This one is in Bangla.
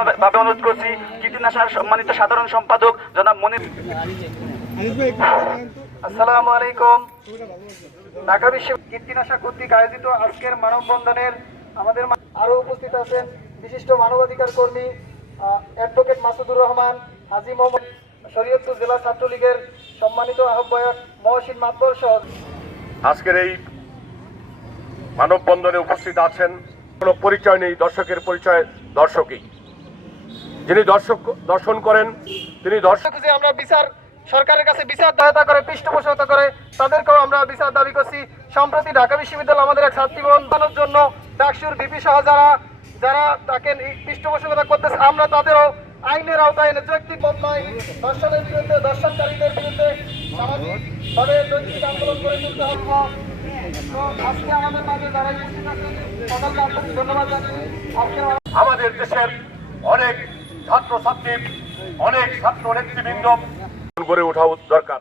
ভাবে অনুরোধ করছি কীটনাশার সম্মানিত সাধারণ সম্পাদক জনাব মনির আসসালামু আলাইকুম। ঢাকা বিশ্ব কীর্তিনাশা কর্তৃক আয়োজিত আজকের মানববন্ধনের আমাদের মা- আরও উপস্থিত আছেন বিশিষ্ট মানবাধিকার কর্মী অ্যাডভোকেট মাসুদুর রহমান, হাজি মোহাম্মদ শরীয়তপুর জেলা ছাত্রলীগের সম্মানিত আহ্বায়ক মহসিন মাতবর সহ আজকের এই মানববন্ধনে উপস্থিত আছেন। কোনো পরিচয় নেই, দর্শকের পরিচয় দর্শকই। যিনি দর্শক দর্শন করেন তিনি দর্শক যে আমরা বিচার সরকারের কাছে বিচার সহায়তা করে পৃষ্ঠপোষকতা করে তাদেরকেও আমরা বিচার দাবি করছি। সম্প্রতি ঢাকা বিশ্ববিদ্যালয় আমাদের এক ছাত্রী বন্ধানোর জন্য ডাকসুর বিপি সহ যারা যারা তাকে এই পৃষ্ঠপোষকতা করতেছে আমরা তাদেরও আইনের আওতায় এনে যৌক্তিক বদলায় দর্শনের বিরুদ্ধে দর্শনকারীদের বিরুদ্ধে সামাজিকভাবে নৈতিক আন্দোলন করে তুলতে হবে। আজকে আমাদের মাঝে যারা উপস্থিত আছেন সকলকে আন্তরিক ধন্যবাদ জানাই আজকে আমাদের দেশের অনেক ছাত্রছাত্রী অনেক ছাত্র নেতৃবৃন্দ গড়ে ওঠা দরকার।